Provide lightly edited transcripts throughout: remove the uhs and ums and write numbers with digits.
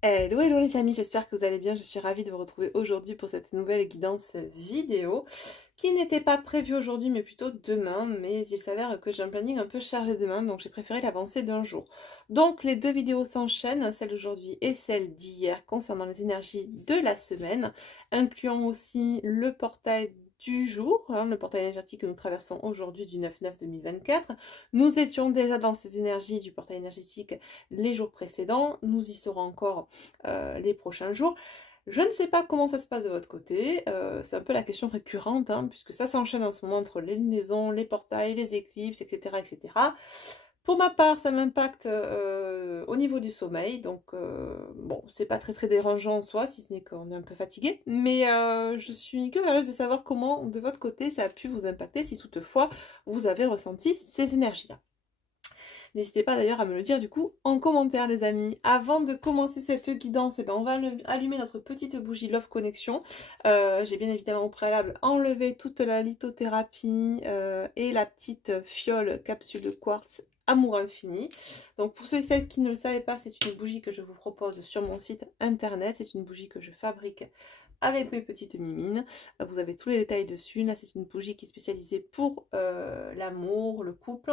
Hello, hello les amis, j'espère que vous allez bien. Je suis ravie de vous retrouver aujourd'hui pour cette nouvelle guidance vidéo qui n'était pas prévue aujourd'hui mais plutôt demain. Mais il s'avère que j'ai un planning un peu chargé demain, donc j'ai préféré l'avancer d'un jour. Donc les deux vidéos s'enchaînent, celle d'aujourd'hui et celle d'hier concernant les énergies de la semaine, incluant aussi le portail du jour, le portail énergétique que nous traversons aujourd'hui du 9/9/2024. Nous étions déjà dans ces énergies du portail énergétique les jours précédents, nous y serons encore les prochains jours. Je ne sais pas comment ça se passe de votre côté, c'est un peu la question récurrente, puisque ça s'enchaîne en ce moment entre les lunaisons, les portails, les éclipses, etc. etc. Pour ma part, ça m'impacte au niveau du sommeil, donc bon, c'est pas très dérangeant en soi, si ce n'est qu'on est un peu fatigué, mais je suis curieuse de savoir comment de votre côté ça a pu vous impacter, si toutefois vous avez ressenti ces énergies-là. N'hésitez pas d'ailleurs à me le dire du coup en commentaire les amis. Avant de commencer cette guidance, on va allumer notre petite bougie Love Connection. J'ai bien évidemment au préalable enlevé toute la lithothérapie et la petite fiole capsule de quartz Amour Infini. Donc pour ceux et celles qui ne le savaient pas, c'est une bougie que je vous propose sur mon site internet. C'est une bougie que je fabrique avec mes petites mimines. Vous avez tous les détails dessus. Là, c'est une bougie qui est spécialisée pour l'amour, le couple,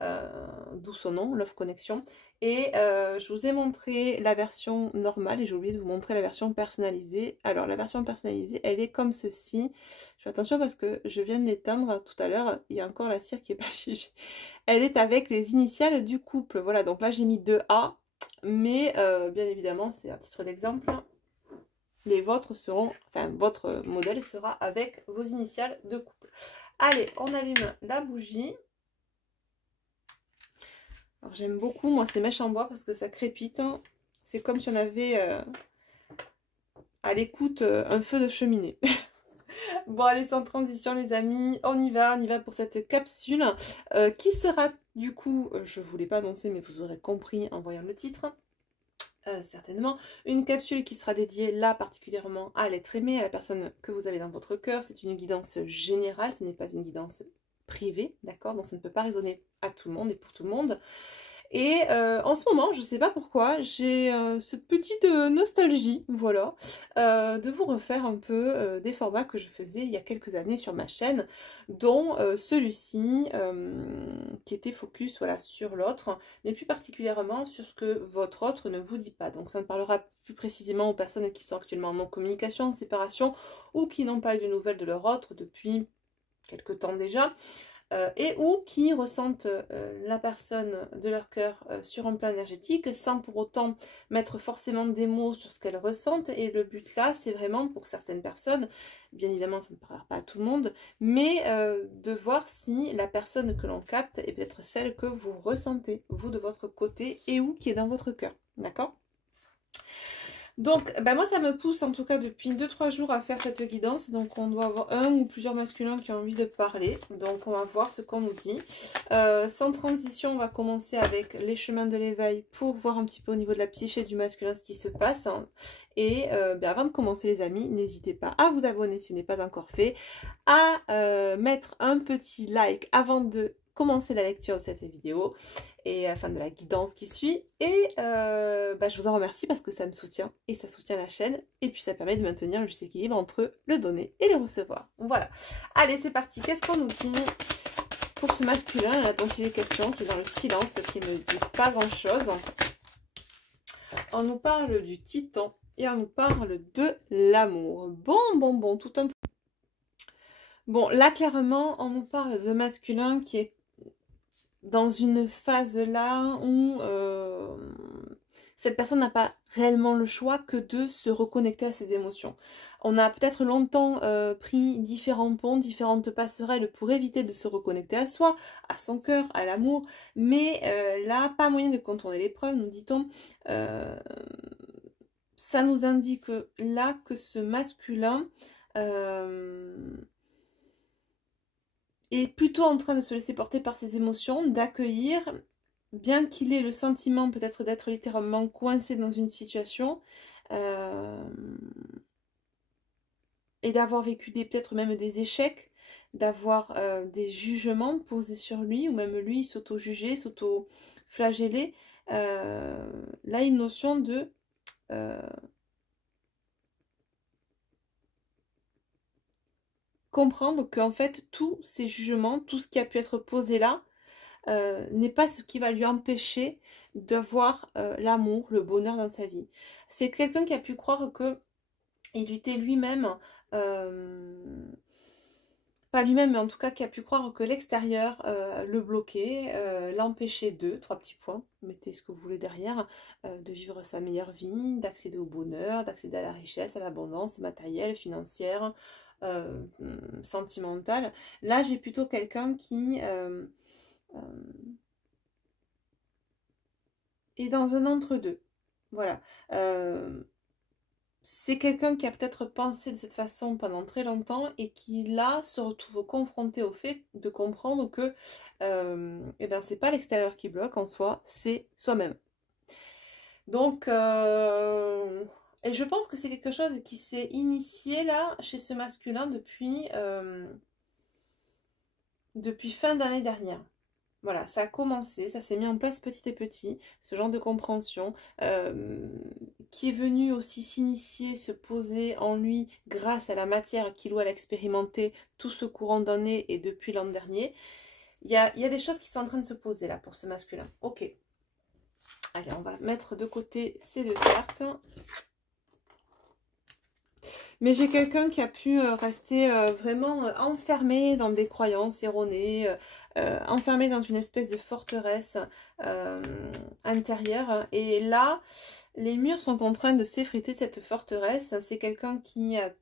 d'où son nom, Love Connection. Et je vous ai montré la version normale et j'ai oublié de vous montrer la version personnalisée. Alors, la version personnalisée, elle est comme ceci. Je fais attention parce que je viens de l'éteindre tout à l'heure. Il y a encore la cire qui est pas figée. Elle est avec les initiales du couple. Voilà, donc là, j'ai mis 2A. Mais bien évidemment, c'est à titre d'exemple. Les vôtres seront, enfin votre modèle sera avec vos initiales de couple. Allez, on allume la bougie. Alors j'aime beaucoup, moi, ces mèches en bois parce que ça crépite. C'est comme si on avait à l'écoute un feu de cheminée. Bon, allez, sans transition les amis, on y va pour cette capsule qui sera du coup, je ne vous l'ai pas annoncé mais vous aurez compris en voyant le titre. Certainement, une capsule qui sera dédiée là particulièrement à l'être aimé, à la personne que vous avez dans votre cœur. C'est une guidance générale, ce n'est pas une guidance privée, d'accord? Donc ça ne peut pas résonner à tout le monde et pour tout le monde. Et en ce moment, je ne sais pas pourquoi, j'ai cette petite nostalgie, voilà, de vous refaire un peu des formats que je faisais il y a quelques années sur ma chaîne, dont celui-ci qui était focus voilà, sur l'autre, mais plus particulièrement sur ce que votre autre ne vous dit pas. Donc ça ne parlera plus précisément aux personnes qui sont actuellement en non-communication, en séparation, ou qui n'ont pas eu de nouvelles de leur autre depuis quelque temps déjà. Et ou qui ressentent la personne de leur cœur sur un plan énergétique sans pour autant mettre forcément des mots sur ce qu'elles ressentent. Et le but là, c'est vraiment pour certaines personnes, bien évidemment ça ne parlera pas à tout le monde, mais de voir si la personne que l'on capte est peut-être celle que vous ressentez, vous de votre côté, et ou qui est dans votre cœur, d'accord ? Donc, moi, ça me pousse en tout cas depuis 2-3 jours à faire cette guidance. Donc, on doit avoir un ou plusieurs masculins qui ont envie de parler. Donc, on va voir ce qu'on nous dit. Sans transition, on va commencer avec les chemins de l'éveil pour voir un petit peu au niveau de la psyché du masculin ce qui se passe. Et avant de commencer, les amis, n'hésitez pas à vous abonner si ce n'est pas encore fait, à mettre un petit like avant de commencer la lecture de cette vidéo et enfin de la guidance qui suit et je vous en remercie parce que ça me soutient et ça soutient la chaîne et puis ça permet de maintenir le juste équilibre entre le donner et le recevoir. Voilà, allez c'est parti, qu'est-ce qu'on nous dit pour ce masculin dont il est question, qui est dans le silence, qui ne dit pas grand chose? On nous parle du titan et on nous parle de l'amour. Bon, tout un peu. Bon, là clairement on nous parle de masculin qui est dans une phase là où cette personne n'a pas réellement le choix que de se reconnecter à ses émotions. On a peut-être longtemps pris différents ponts, différentes passerelles pour éviter de se reconnecter à soi, à son cœur, à l'amour, mais là, pas moyen de contourner l'épreuve, nous dit-on. Ça nous indique là que ce masculin est plutôt en train de se laisser porter par ses émotions, d'accueillir, bien qu'il ait le sentiment peut-être d'être littéralement coincé dans une situation et d'avoir vécu peut-être même des échecs, d'avoir des jugements posés sur lui, ou même lui s'auto-juger, s'auto-flageller. Là, une notion de comprendre qu'en fait, tous ces jugements, tout ce qui a pu être posé là, n'est pas ce qui va lui empêcher de voir l'amour, le bonheur dans sa vie. C'est quelqu'un qui a pu croire que il était lui-même, pas lui-même, mais en tout cas qui a pu croire que l'extérieur le bloquait, l'empêchait de, 3 petits points, mettez ce que vous voulez derrière, de vivre sa meilleure vie, d'accéder au bonheur, d'accéder à la richesse, à l'abondance matérielle, financière, sentimentale. Là, j'ai plutôt quelqu'un qui est dans un entre-deux. Voilà. C'est quelqu'un qui a peut-être pensé de cette façon pendant très longtemps et qui là se retrouve confronté au fait de comprendre que eh ben, c'est pas l'extérieur qui bloque en soi, c'est soi-même. Donc, et je pense que c'est quelque chose qui s'est initié là chez ce masculin depuis fin d'année dernière. Voilà, ça a commencé, ça s'est mis en place petit à petit, ce genre de compréhension qui est venu aussi s'initier, se poser en lui grâce à la matière qu'il ou elle a expérimenté tout ce courant d'année et depuis l'an dernier. Il y a des choses qui sont en train de se poser là pour ce masculin. Ok. Allez, on va mettre de côté ces 2 cartes. Mais j'ai quelqu'un qui a pu rester vraiment enfermé dans des croyances erronées, enfermé dans une espèce de forteresse intérieure. Et là, les murs sont en train de s'effriter de cette forteresse. C'est quelqu'un qui a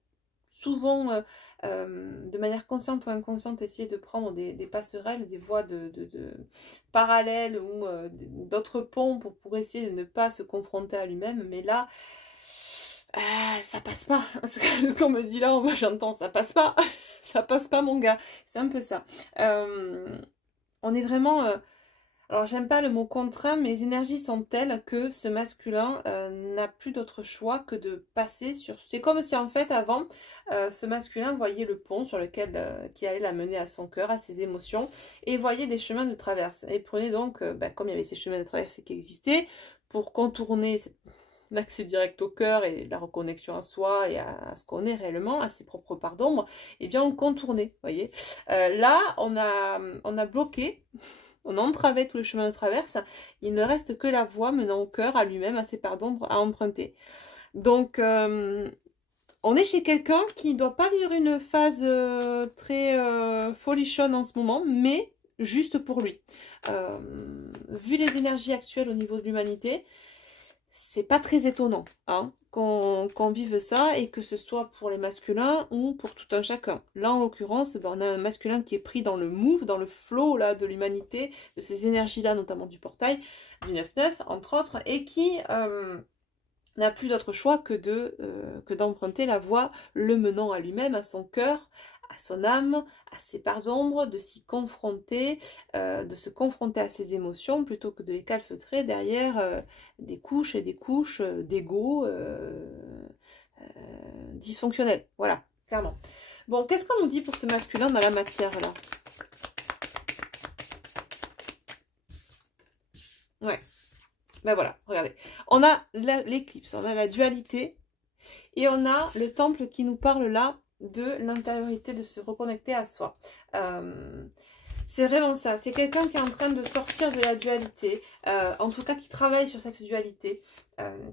souvent, de manière consciente ou inconsciente, essayé de prendre des passerelles, des voies parallèles ou d'autres ponts pour essayer de ne pas se confronter à lui-même. Mais là, ça passe pas. Ce qu'on me dit là, moi j'entends, ça passe pas. Ça passe pas, mon gars. C'est un peu ça. On est vraiment... alors j'aime pas le mot contraint, mais les énergies sont telles que ce masculin n'a plus d'autre choix que de passer sur... C'est comme si en fait avant, ce masculin voyait le pont sur lequel qui allait l'amener à son cœur, à ses émotions, et voyait des chemins de traverse. Et prenait donc, comme il y avait ces chemins de traverse qui existaient, pour contourner l'accès direct au cœur et la reconnexion à soi et à ce qu'on est réellement, à ses propres parts d'ombre, et bien on contournait, voyez. Là, on a bloqué, on a entravé tout le chemin de traverse, il ne reste que la voie menant au cœur, à lui-même, à ses parts d'ombre à emprunter. Donc, on est chez quelqu'un qui ne doit pas vivre une phase très folichonne en ce moment, mais juste pour lui. Vu les énergies actuelles au niveau de l'humanité, c'est pas très étonnant hein, qu'on vive ça et que ce soit pour les masculins ou pour tout un chacun. Là, en l'occurrence, on a un masculin qui est pris dans le move, dans le flow là, de l'humanité, de ces énergies-là, notamment du portail, du 9-9, entre autres, et qui n'a plus d'autre choix que d'emprunter la voie le menant à lui-même, à son cœur, à son âme, à ses parts d'ombre, de s'y confronter, de se confronter à ses émotions plutôt que de les calfeutrer derrière des couches et des couches d'ego dysfonctionnels. Voilà, clairement. Bon, qu'est-ce qu'on nous dit pour ce masculin dans la matière là? Ouais, ben voilà, regardez. On a l'éclipse, on a la dualité et on a le temple qui nous parle là de l'intériorité, de se reconnecter à soi. C'est vraiment ça, c'est quelqu'un qui est en train de sortir de la dualité, en tout cas qui travaille sur cette dualité,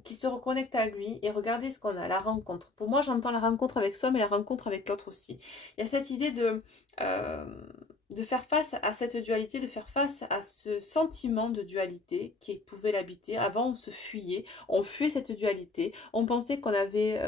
qui se reconnecte à lui et regardez ce qu'on a, la rencontre. Pour moi j'entends la rencontre avec soi mais la rencontre avec l'autre aussi. Il y a cette idée de faire face à cette dualité, de faire face à ce sentiment de dualité qui pouvait l'habiter. Avant on se fuyait, on fuyait cette dualité, on pensait qu'on n'avait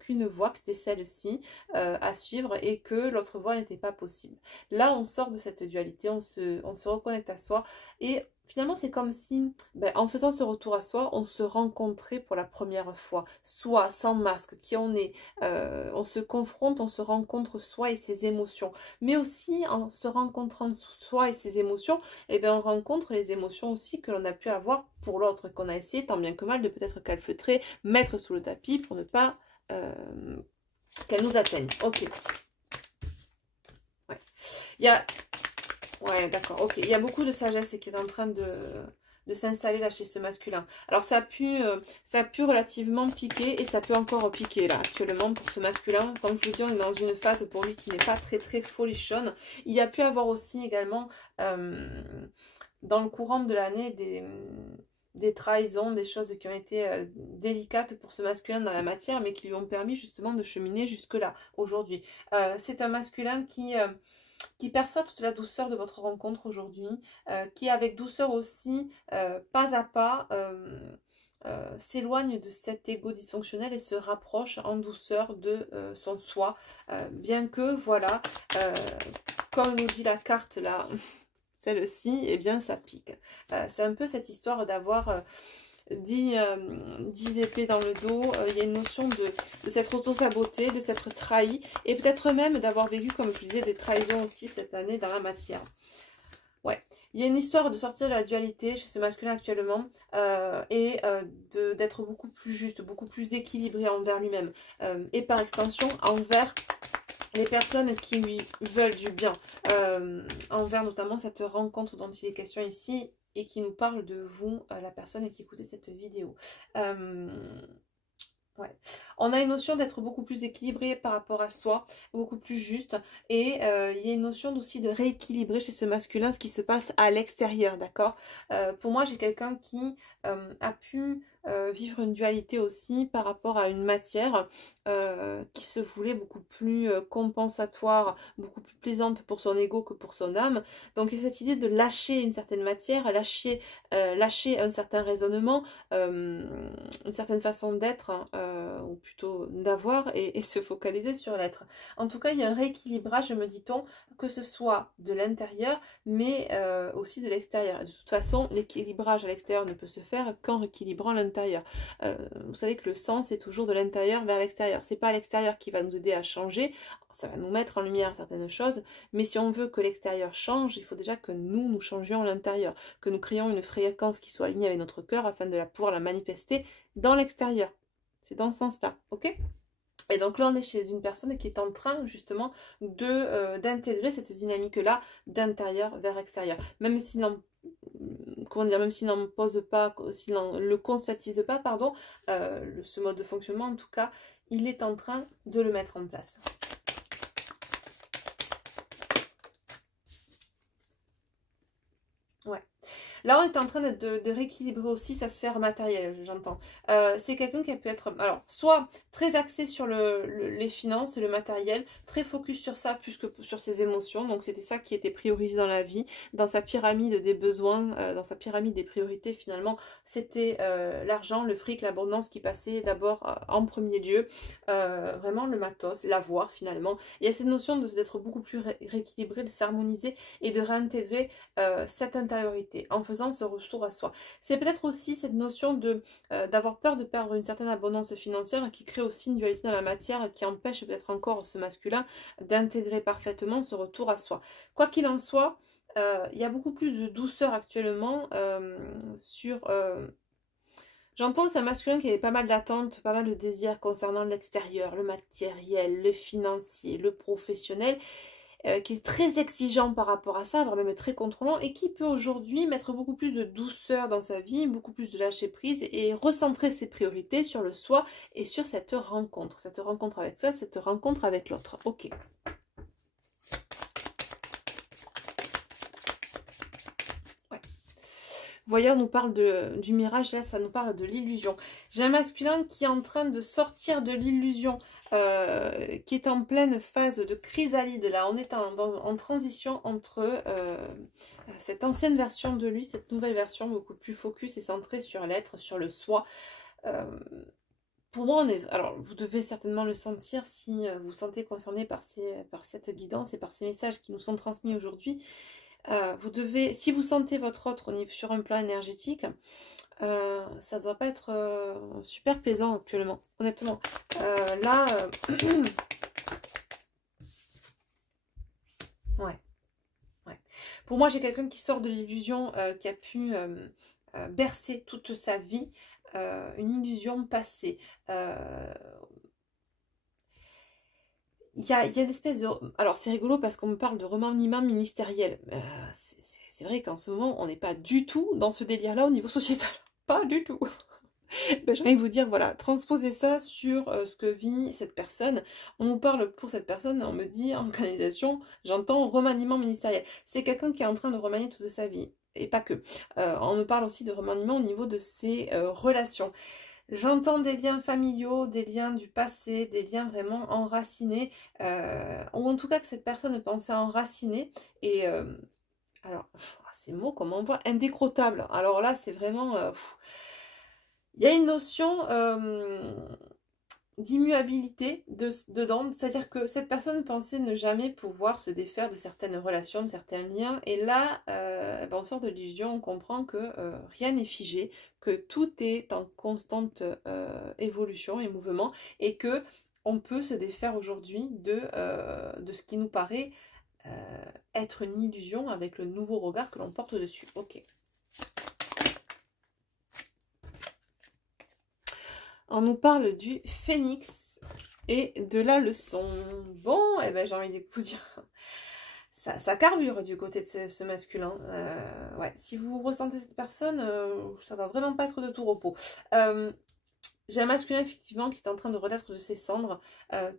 qu'une voie, que c'était celle-ci à suivre et que l'autre voie n'était pas possible. Là on sort de cette dualité, on se reconnecte à soi et finalement c'est comme si en faisant ce retour à soi on se rencontrait pour la première fois, soit sans masque, qui on est, on se confronte, on se rencontre soi et ses émotions, mais aussi en se rencontrant soi et ses émotions, et on rencontre les émotions aussi que l'on a pu avoir pour l'autre, qu'on a essayé tant bien que mal de peut-être calfeutrer, mettre sous le tapis pour ne pas qu'elle nous atteigne. Ok. Ouais. Il y a... Ouais, d'accord, ok. Il y a beaucoup de sagesse qui est en train de s'installer là chez ce masculin. Alors ça a pu relativement piquer et ça peut encore piquer là actuellement pour ce masculin. Comme je vous dis, on est dans une phase pour lui qui n'est pas très très folichonne. Il y a pu avoir aussi également dans le courant de l'année des trahisons, des choses qui ont été délicates pour ce masculin dans la matière, mais qui lui ont permis justement de cheminer jusque-là, aujourd'hui. C'est un masculin qui perçoit toute la douceur de votre rencontre aujourd'hui, qui avec douceur aussi, pas à pas, s'éloigne de cet ego dysfonctionnel et se rapproche en douceur de son soi, bien que, voilà, comme nous dit la carte là, celle-ci, eh bien ça pique. C'est un peu cette histoire d'avoir 10 épées dans le dos. Il y a une notion de s'être auto-saboté, de s'être trahi, et peut-être même d'avoir vécu, comme je vous disais, des trahisons aussi cette année dans la matière. Ouais, il y a une histoire de sortir de la dualité chez ce masculin actuellement, et d'être beaucoup plus juste, beaucoup plus équilibré envers lui-même, et par extension envers les personnes qui lui veulent du bien, envers notamment cette rencontre dont il est question ici et qui nous parle de vous, la personne qui écoutez cette vidéo. Ouais. On a une notion d'être beaucoup plus équilibré par rapport à soi, beaucoup plus juste, et il y a une notion aussi de rééquilibrer chez ce masculin ce qui se passe à l'extérieur, d'accord. Pour moi, j'ai quelqu'un qui a pu vivre une dualité aussi par rapport à une matière qui se voulait beaucoup plus compensatoire, beaucoup plus plaisante pour son ego que pour son âme. Donc il y a cette idée de lâcher une certaine matière, lâcher un certain raisonnement, une certaine façon d'être, ou plutôt d'avoir, et se focaliser sur l'être. En tout cas, il y a un rééquilibrage, me dit-on, que ce soit de l'intérieur, mais aussi de l'extérieur. De toute façon, l'équilibrage à l'extérieur ne peut se faire qu'en rééquilibrant l'intérieur. Vous savez que le sens est toujours de l'intérieur vers l'extérieur. C'est pas l'extérieur qui va nous aider à changer, ça va nous mettre en lumière certaines choses, mais si on veut que l'extérieur change, il faut déjà que nous changions l'intérieur, que nous créions une fréquence qui soit alignée avec notre cœur afin de pouvoir la manifester dans l'extérieur. C'est dans ce sens-là, ok ? Et donc là, on est chez une personne qui est en train justement d'intégrer cette dynamique-là d'intérieur vers extérieur. Même s'il n'en pose pas, s'il ne le conscientise pas, pardon, ce mode de fonctionnement, en tout cas, il est en train de le mettre en place. Ouais. Là, on est en train de rééquilibrer aussi sa sphère matérielle, j'entends. C'est quelqu'un qui a pu être, alors, soit très axé sur les finances, le matériel, très focus sur ça plus que sur ses émotions. Donc, c'était ça qui était priorisé dans la vie, dans sa pyramide des besoins, dans sa pyramide des priorités, finalement, c'était l'argent, le fric, l'abondance qui passait d'abord en premier lieu. Vraiment, le matos, l'avoir, finalement. Il y a cette notion d'être beaucoup plus rééquilibré, de s'harmoniser et de réintégrer cette intériorité en faisant ce retour à soi. C'est peut-être aussi cette notion d'avoir peur de perdre une certaine abondance financière qui crée aussi une dualité dans la matière qui empêche peut-être encore ce masculin d'intégrer parfaitement ce retour à soi. Quoi qu'il en soit, il y a beaucoup plus de douceur actuellement sur... J'entends c'est un masculin qui avait pas mal d'attentes, pas mal de désirs concernant l'extérieur, le matériel, le financier, le professionnel, qui est très exigeant par rapport à ça, voire même très contrôlant, et qui peut aujourd'hui mettre beaucoup plus de douceur dans sa vie, beaucoup plus de lâcher prise, et recentrer ses priorités sur le soi et sur cette rencontre avec soi, cette rencontre avec l'autre. Ok. Voyeur nous parle du mirage, là ça nous parle de l'illusion. J'ai un masculin qui est en train de sortir de l'illusion, qui est en pleine phase de chrysalide. Là on est en transition entre cette ancienne version de lui, cette nouvelle version beaucoup plus focus et centrée sur l'être, sur le soi. Pour moi, alors vous devez certainement le sentir si vous vous sentez concerné par cette guidance et par ces messages qui nous sont transmis aujourd'hui. Vous devez, si vous sentez votre autre sur un plan énergétique, ça doit pas être super plaisant actuellement, honnêtement. Là, ouais. Pour moi, j'ai quelqu'un qui sort de l'illusion, qui a pu bercer toute sa vie, une illusion passée. Il y a une espèce de... Alors, c'est rigolo parce qu'on me parle de remaniement ministériel. C'est c'est vrai qu'en ce moment, on n'est pas du tout dans ce délire-là au niveau sociétal. Pas du tout. Ben, j'ai envie de vous dire, voilà, transposez ça sur ce que vit cette personne. On nous parle pour cette personne, on me dit en canalisation, j'entends remaniement ministériel. C'est quelqu'un qui est en train de remanier toute sa vie, et pas que. On me parle aussi de remaniement au niveau de ses relations. J'entends des liens familiaux, des liens du passé, des liens vraiment enracinés, ou en tout cas que cette personne pensait enraciner, et alors, ces mots, comment on voit, indécrottable. Alors là, c'est vraiment... il y a une notion d'immuabilité dedans, c'est-à-dire que cette personne pensait ne jamais pouvoir se défaire de certaines relations, de certains liens, et là, ben, on sort de l'illusion, on comprend que rien n'est figé, que tout est en constante évolution et mouvement, et que on peut se défaire aujourd'hui de ce qui nous paraît être une illusion avec le nouveau regard que l'on porte dessus. Ok. On nous parle du phénix et de la leçon. Bon, eh ben, j'ai envie de vous dire, ça carbure du côté de ce masculin. Ouais, si vous ressentez cette personne, ça va vraiment pas être de tout repos. J'ai un masculin effectivement qui est en train de renaître de ses cendres,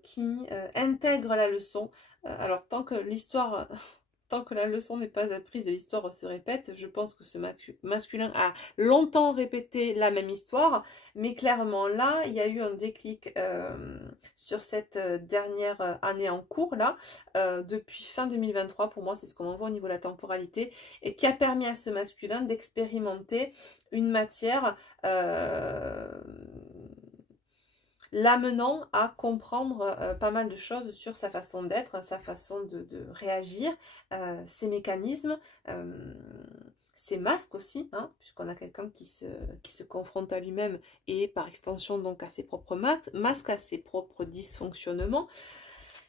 qui intègre la leçon. Alors tant que l'histoire... Tant que la leçon n'est pas apprise et l'histoire se répète, je pense que ce masculin a longtemps répété la même histoire, mais clairement là, il y a eu un déclic sur cette dernière année en cours, là, depuis fin 2023, pour moi c'est ce qu'on voit au niveau de la temporalité, et qui a permis à ce masculin d'expérimenter une matière l'amenant à comprendre pas mal de choses sur sa façon d'être, sa façon de réagir, ses mécanismes, ses masques aussi, hein, puisqu'on a quelqu'un qui se confronte à lui-même et par extension donc à ses propres masques, à ses propres dysfonctionnements.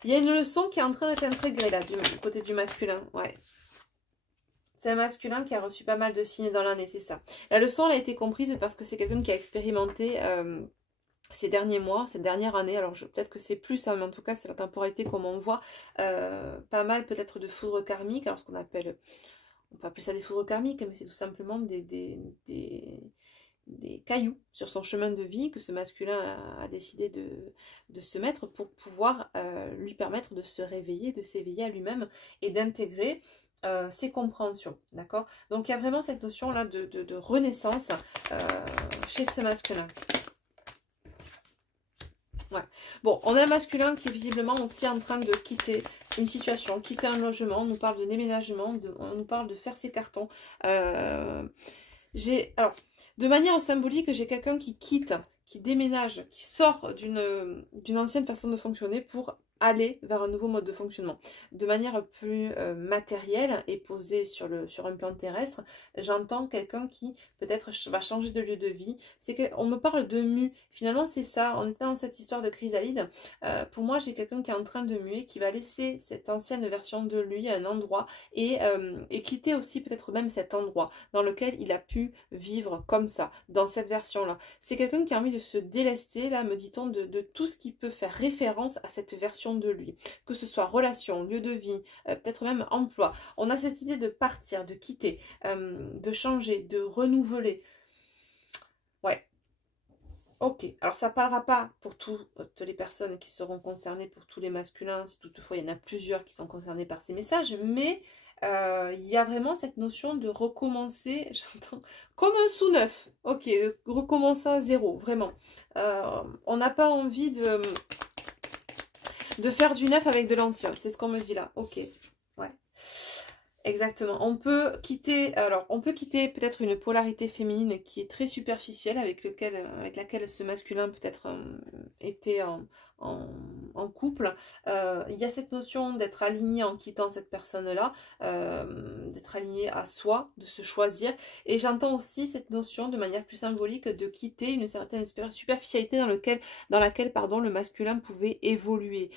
Il y a une leçon qui est en train d'être intégrée là, du côté du masculin, ouais. C'est un masculin qui a reçu pas mal de signes dans l'année, c'est ça. La leçon elle a été comprise parce que c'est quelqu'un qui a expérimenté... ces derniers mois, cette dernière année, alors peut-être que c'est plus, hein, mais en tout cas c'est la temporalité comme on voit, pas mal peut-être de foudre karmique, alors ce qu'on appelle, on peut appeler ça des foudres karmiques, mais c'est tout simplement des cailloux sur son chemin de vie que ce masculin a décidé de se mettre pour pouvoir lui permettre de se réveiller, de s'éveiller à lui-même et d'intégrer ses compréhensions, d'accord? Donc il y a vraiment cette notion là de renaissance chez ce masculin. Ouais. Bon, on a un masculin qui est visiblement aussi en train de quitter une situation, quitter un logement. On nous parle de déménagement, on nous parle de faire ses cartons. Alors, de manière symbolique, j'ai quelqu'un qui quitte, qui déménage, qui sort d'une ancienne façon de fonctionner pour aller vers un nouveau mode de fonctionnement. De manière plus matérielle et posée sur un plan terrestre, j'entends quelqu'un qui peut-être va changer de lieu de vie. On me parle de mue. Finalement, c'est ça. On était dans cette histoire de chrysalide. Pour moi, j'ai quelqu'un qui est en train de muer, qui va laisser cette ancienne version de lui à un endroit et quitter aussi peut-être même cet endroit dans lequel il a pu vivre comme ça, dans cette version-là. C'est quelqu'un qui a envie de se délester, là, me dit-on, de tout ce qui peut faire référence à cette version de lui, que ce soit relation, lieu de vie, peut-être même emploi. On a cette idée de partir, de quitter, de changer, de renouveler. Ouais. Ok, alors ça ne parlera pas pour toutes les personnes qui seront concernées, pour tous les masculins, si toutefois il y en a plusieurs qui sont concernés par ces messages, mais il y a vraiment cette notion de recommencer, j'entends, comme un sous-neuf, ok, de recommencer à zéro, vraiment. On n'a pas envie de faire du neuf avec de l'ancien, c'est ce qu'on me dit là, ok, ouais. Exactement. On peut quitter peut-être une polarité féminine qui est très superficielle avec laquelle ce masculin peut-être était en couple. Il y a cette notion d'être aligné en quittant cette personne-là, d'être aligné à soi, de se choisir. Et j'entends aussi cette notion de manière plus symbolique de quitter une certaine superficialité dans laquelle le masculin pouvait évoluer.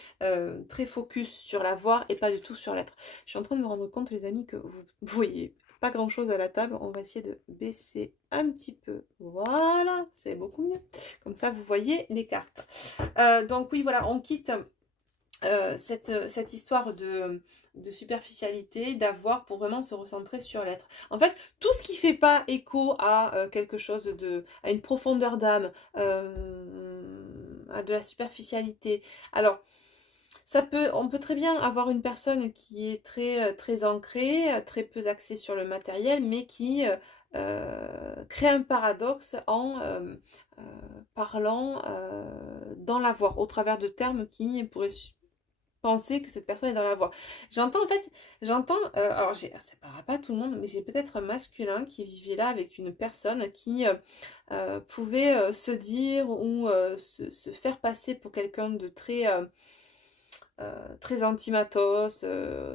Très focus sur l'avoir et pas du tout sur l'être. Je suis en train de me rendre compte, les amis, que vous voyez pas grand chose à la table. On va essayer de baisser un petit peu. Voilà, c'est beaucoup mieux. Comme ça, vous voyez les cartes. Donc oui, voilà, on quitte cette histoire de superficialité, d'avoir pour vraiment se recentrer sur l'être. En fait, tout ce qui fait pas écho à quelque chose à une profondeur d'âme, à de la superficialité. Alors, on peut très bien avoir une personne qui est très ancrée, très peu axée sur le matériel, mais qui crée un paradoxe en parlant dans la voix, au travers de termes qui pourraient penser que cette personne est dans la voie. Alors ça parlera pas tout le monde, mais j'ai peut-être un masculin qui vivait là avec une personne qui pouvait se dire ou se faire passer pour quelqu'un de très antimatos,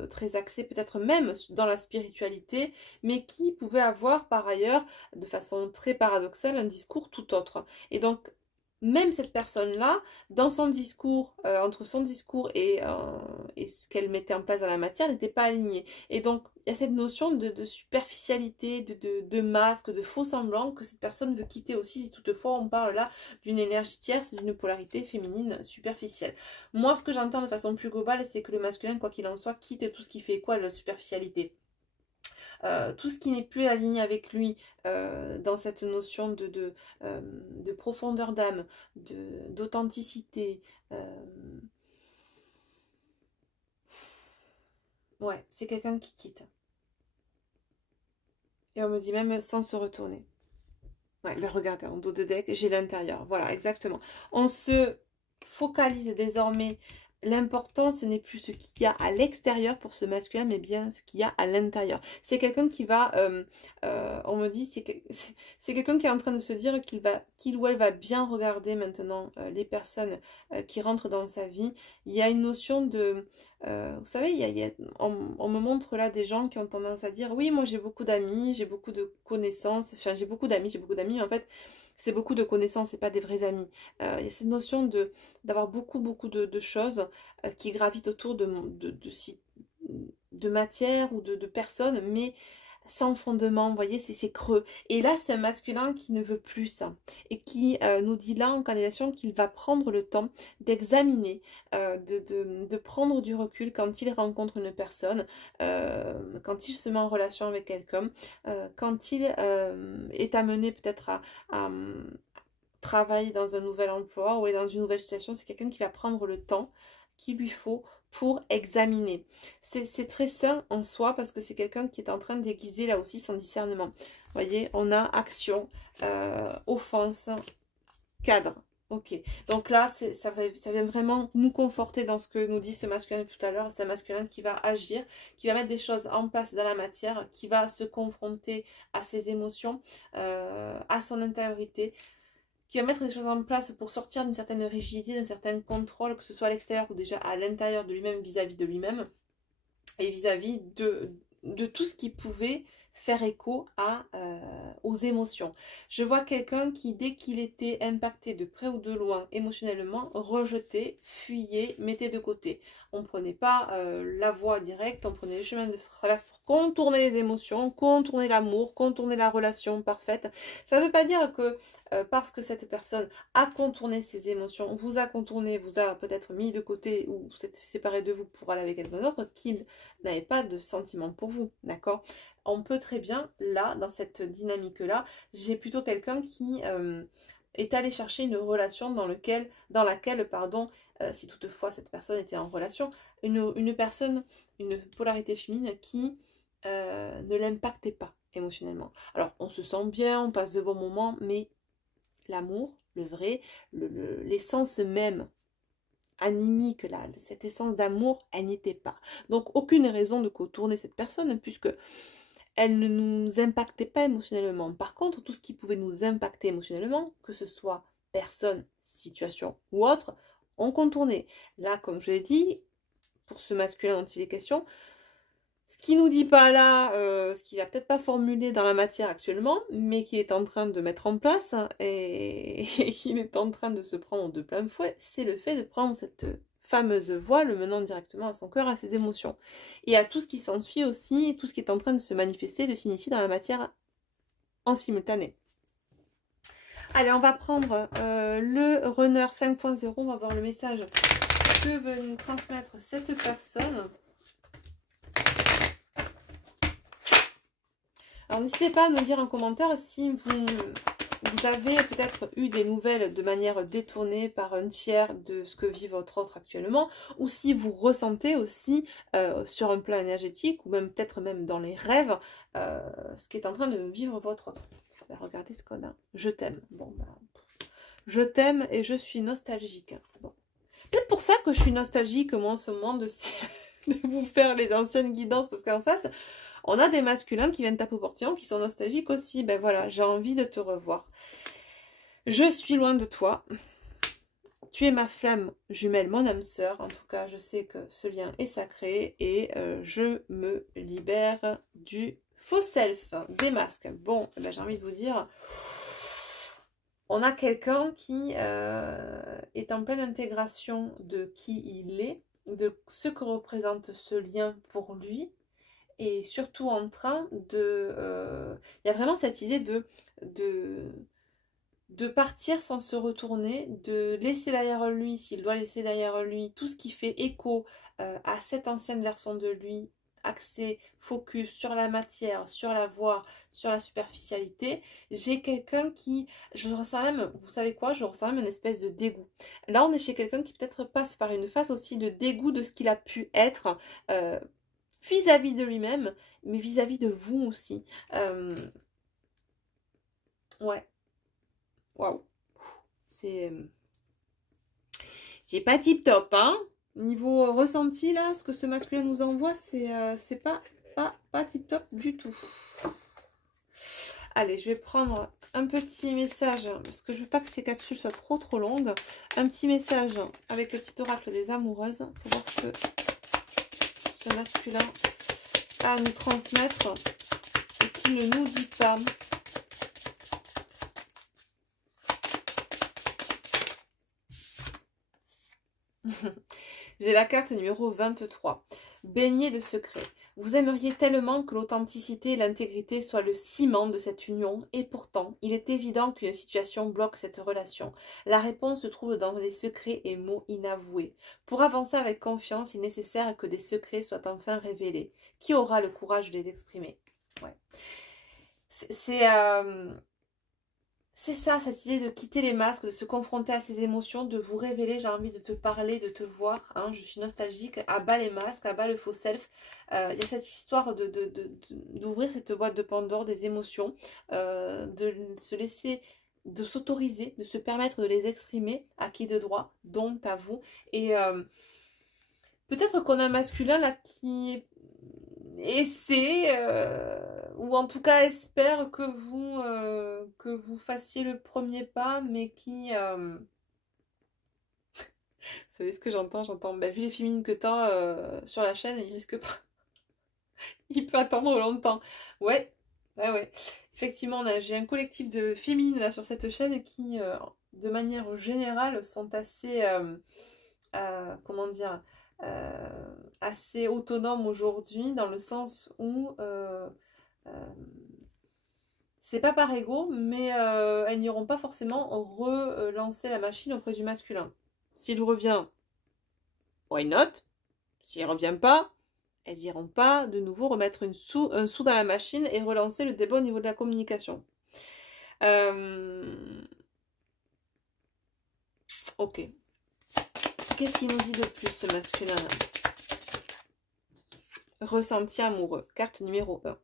très axé peut-être même dans la spiritualité, mais qui pouvait avoir par ailleurs, de façon très paradoxale, un discours tout autre. Et donc, même cette personne-là, dans son discours, entre son discours et ce qu'elle mettait en place dans la matière, n'était pas alignée. Et donc, il y a cette notion de superficialité, de masque, de faux semblant que cette personne veut quitter aussi, si toutefois on parle là d'une énergie tierce, d'une polarité féminine superficielle. Moi, ce que j'entends de façon plus globale, c'est que le masculin, quoi qu'il en soit, quitte tout ce qui fait quoi, la superficialité. Tout ce qui n'est plus aligné avec lui dans cette notion de profondeur d'âme, d'authenticité. Ouais, c'est quelqu'un qui quitte. Et on me dit même sans se retourner. Ouais, ben regardez, en dos de deck, j'ai l'intérieur. Voilà, exactement. On se focalise désormais. L'important, ce n'est plus ce qu'il y a à l'extérieur pour ce masculin, mais bien ce qu'il y a à l'intérieur. C'est quelqu'un qui va, on me dit, c'est quelqu'un qui est en train de se dire qu'il ou elle va bien regarder maintenant les personnes qui rentrent dans sa vie. Il y a une notion de, vous savez, on me montre là des gens qui ont tendance à dire, oui, moi j'ai beaucoup d'amis, j'ai beaucoup de connaissances, enfin j'ai beaucoup d'amis, mais en fait, c'est beaucoup de connaissances, c'est pas des vrais amis. Il y a cette notion d'avoir beaucoup de choses qui gravitent autour de matière ou de personnes, mais sans fondement, vous voyez, c'est creux. Et là, c'est un masculin qui ne veut plus ça. Et qui nous dit là en canalisation qu'il va prendre le temps d'examiner, de prendre du recul quand il rencontre une personne, quand il se met en relation avec quelqu'un, quand il est amené peut-être à travailler dans un nouvel emploi ou est dans une nouvelle situation. C'est quelqu'un qui va prendre le temps qu'il lui faut pour examiner. C'est très sain en soi parce que c'est quelqu'un qui est en train d'aiguiser là aussi son discernement. Vous voyez, on a action, offense, cadre. Ok, donc là, ça vient vraiment nous conforter dans ce que nous dit ce masculin tout à l'heure. C'est un masculin qui va agir, qui va mettre des choses en place dans la matière, qui va se confronter à ses émotions, à son intériorité, qui va mettre des choses en place pour sortir d'une certaine rigidité, d'un certain contrôle, que ce soit à l'extérieur ou déjà à l'intérieur de lui-même, vis-à-vis de lui-même, et vis-à-vis de tout ce qui pouvait faire écho aux émotions. Je vois quelqu'un qui, dès qu'il était impacté de près ou de loin émotionnellement, rejetait, fuyait, mettait de côté. On ne prenait pas la voie directe, on prenait les chemins de traverse pour contourner les émotions, contourner l'amour, contourner la relation parfaite. Ça ne veut pas dire que parce que cette personne a contourné ses émotions, vous a contourné, vous a peut-être mis de côté ou s'est séparé de vous pour aller avec quelqu'un d'autre, qu'il n'avait pas de sentiment pour vous, d'accord? On peut très bien, là, dans cette dynamique-là, j'ai plutôt quelqu'un qui est allé chercher une relation dans laquelle, si toutefois cette personne était en relation, une personne, une polarité féminine qui ne l'impactait pas émotionnellement. Alors, on se sent bien, on passe de bons moments, mais l'amour, le vrai, l'essence même animique, là, cette essence d'amour, elle n'y était pas. Donc, aucune raison de contourner cette personne, puisque elle ne nous impactait pas émotionnellement. Par contre, tout ce qui pouvait nous impacter émotionnellement, que ce soit personne, situation ou autre, on contournait. Là, comme je l'ai dit, pour ce masculin dont il est question, ce qui nous dit pas là, ce qu'il va peut-être pas formuler dans la matière actuellement, mais qui est en train de mettre en place et qu'il est en train de se prendre de plein fouet, c'est le fait de prendre cette fameuse voie le menant directement à son cœur, à ses émotions. Et à tout ce qui s'ensuit aussi, et tout ce qui est en train de se manifester, de s'initier dans la matière en simultané. Allez, on va prendre le runner 5.0, on va voir le message que veut nous transmettre cette personne? Alors n'hésitez pas à nous dire en commentaire si vous avez peut-être eu des nouvelles de manière détournée par un tiers de ce que vit votre autre actuellement, ou si vous ressentez aussi sur un plan énergétique, ou même peut-être même dans les rêves, ce qui est en train de vivre votre autre. Ben, regardez ce qu'on a. Je t'aime. Bon, ben, je t'aime et je suis nostalgique. Bon. Peut-être pour ça que je suis nostalgique, moi, en ce moment, de vous faire les anciennes guidances, parce qu'en face, on a des masculins qui viennent taper au portillon, qui sont nostalgiques aussi. Ben voilà, j'ai envie de te revoir. Je suis loin de toi. Tu es ma flamme jumelle, mon âme sœur. En tout cas, je sais que ce lien est sacré et je me libère du faux self, des masques. Bon, ben, j'ai envie de vous dire, on a quelqu'un qui est en pleine intégration de qui il est, de ce que représente ce lien pour lui. Et surtout en train de... Il y a vraiment cette idée de partir sans se retourner, de laisser derrière lui, s'il doit laisser derrière lui, tout ce qui fait écho à cette ancienne version de lui, axé, focus sur la matière, sur la voix, sur la superficialité. J'ai quelqu'un qui... Je ressens même, vous savez quoi, je ressens même une espèce de dégoût. Là, on est chez quelqu'un qui peut-être passe par une phase aussi de dégoût de ce qu'il a pu être vis-à-vis de lui-même, mais vis-à-vis de vous aussi. Ouais. Waouh. C'est pas tip top, hein. Niveau ressenti, là, ce que ce masculin nous envoie, c'est pas tip top du tout. Allez, je vais prendre un petit message, parce que je veux pas que ces capsules soient trop longues. Un petit message avec le petit oracle des amoureuses, pour voir ce que ce masculin à nous transmettre et qui ne nous dit pas. J'ai la carte numéro 23. Baigné de secrets. Vous aimeriez tellement que l'authenticité et l'intégrité soient le ciment de cette union, et pourtant, il est évident qu'une situation bloque cette relation. La réponse se trouve dans les secrets et mots inavoués. Pour avancer avec confiance, il est nécessaire que des secrets soient enfin révélés. Qui aura le courage de les exprimer? Ouais. C'est ça, cette idée de quitter les masques, de se confronter à ses émotions, de vous révéler, j'ai envie de te parler, de te voir, hein, je suis nostalgique, à bas les masques, à bas le faux self. Il y a cette histoire d'ouvrir cette boîte de Pandore des émotions, de se laisser, de s'autoriser, de se permettre de les exprimer à qui de droit, dont à vous. Et peut-être qu'on a un masculin là qui essaie, ou en tout cas espère que vous fassiez le premier pas, mais qui... Vous savez ce que j'entends? J'entends, bah, vu les féminines que t'as sur la chaîne, il risque pas. Il peut attendre longtemps. Ouais. Effectivement, j'ai un collectif de féminines là sur cette chaîne qui, de manière générale, sont assez... comment dire, assez autonomes aujourd'hui, dans le sens où c'est pas par ego, mais elles n'iront pas forcément relancer la machine auprès du masculin. S'il revient, why not? S'il revient pas, elles n'iront pas de nouveau remettre un sou dans la machine et relancer le débat au niveau de la communication. Ok. Qu'est-ce qu'il nous dit de plus, ce masculin? Ressenti amoureux. Carte numéro 1.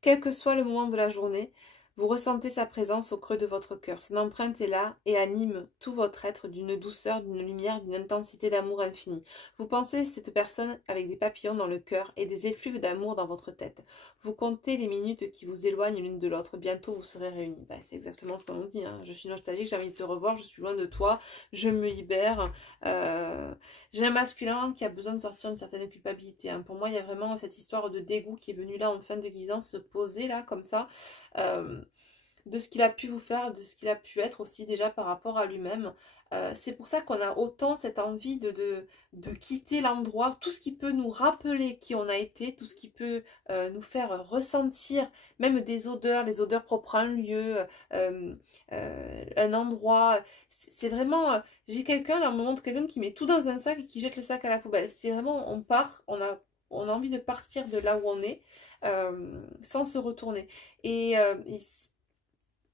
Quel que soit le moment de la journée, vous ressentez sa présence au creux de votre cœur. Son empreinte est là et anime tout votre être d'une douceur, d'une lumière, d'une intensité d'amour infini. Vous pensez cette personne avec des papillons dans le cœur et des effluves d'amour dans votre tête. Vous comptez les minutes qui vous éloignent l'une de l'autre. Bientôt, vous serez réunis. Bah, c'est exactement ce qu'on nous dit, hein. Je suis nostalgique, j'ai envie de te revoir, je suis loin de toi, je me libère. J'ai un masculin qui a besoin de sortir une certaine culpabilité, hein. Pour moi, il y a vraiment cette histoire de dégoût qui est venue là en fin de guidance se poser là, comme ça. De ce qu'il a pu vous faire, de ce qu'il a pu être aussi déjà par rapport à lui-même. C'est pour ça qu'on a autant cette envie de quitter l'endroit, tout ce qui peut nous rappeler qui on a été, tout ce qui peut nous faire ressentir même des odeurs, les odeurs propres à un lieu, un endroit. C'est vraiment, J'ai quelqu'un, là on me montre quelqu'un qui met tout dans un sac et qui jette le sac à la poubelle. C'est vraiment, on part, on a envie de partir de là où on est sans se retourner. Et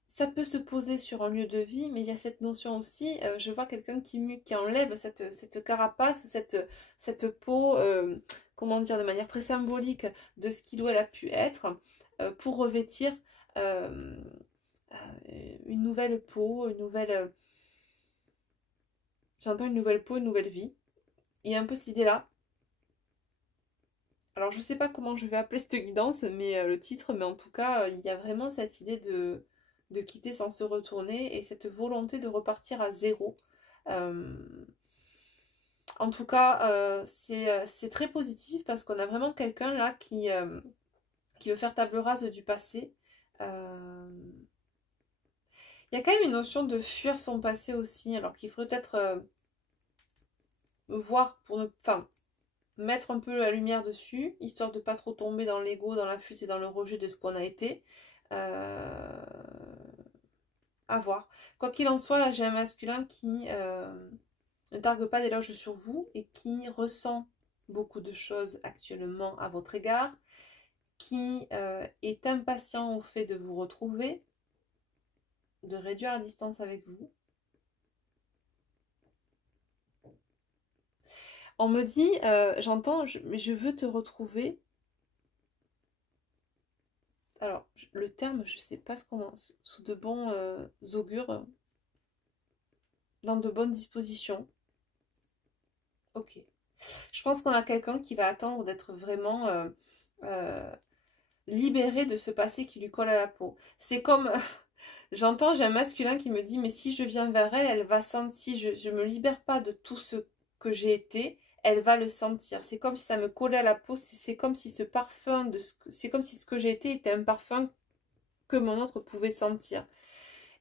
ça peut se poser sur un lieu de vie, mais il y a cette notion aussi, je vois quelqu'un qui enlève cette carapace, cette peau, comment dire, de manière très symbolique de ce qu'il ou elle a pu être, pour revêtir une nouvelle peau, une nouvelle... j'entends une nouvelle peau, une nouvelle vie. Il y a un peu cette idée-là. Alors je sais pas comment je vais appeler cette guidance, mais le titre, mais en tout cas, il y a vraiment cette idée de quitter sans se retourner et cette volonté de repartir à zéro. En tout cas, c'est très positif parce qu'on a vraiment quelqu'un là qui veut faire table rase du passé. Il y a quand même une notion de fuir son passé aussi, alors qu'il faudrait peut-être voir pour ne... Enfin, mettre un peu la lumière dessus, histoire de pas trop tomber dans l'ego, dans la fuite et dans le rejet de ce qu'on a été. À voir. Quoi qu'il en soit, là j'ai un masculin qui ne targue pas d'éloges sur vous et qui ressent beaucoup de choses actuellement à votre égard, qui est impatient au fait de vous retrouver, de réduire la distance avec vous. On me dit, j'entends, mais je veux te retrouver. Alors, le terme, je sais pas ce qu'on... Sous de bons augures, dans de bonnes dispositions. Ok. Je pense qu'on a quelqu'un qui va attendre d'être vraiment libéré de ce passé qui lui colle à la peau. C'est comme... J'entends, j'ai un masculin qui me dit, mais si je viens vers elle, elle va sentir... Si je me libère pas de tout ce que j'ai été, elle va le sentir. C'est comme si ça me collait à la peau. C'est comme si ce parfum... C'est comme si ce que j'ai été était un parfum que mon autre pouvait sentir.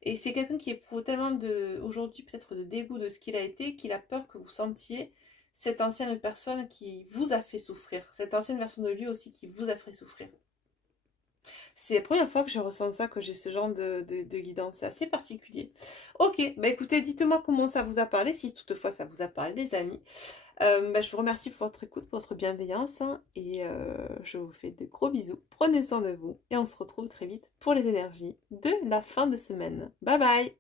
Et c'est quelqu'un qui éprouve tellement aujourd'hui peut-être de dégoût de ce qu'il a été, qu'il a peur que vous sentiez cette ancienne personne qui vous a fait souffrir, cette ancienne version de lui aussi qui vous a fait souffrir. C'est la première fois que je ressens ça, que j'ai ce genre de guidance, c'est assez particulier. Ok, bah écoutez, dites-moi comment ça vous a parlé, si toutefois ça vous a parlé les amis. Je vous remercie pour votre écoute, pour votre bienveillance, hein, et je vous fais de gros bisous. Prenez soin de vous et on se retrouve très vite pour les énergies de la fin de semaine. Bye bye!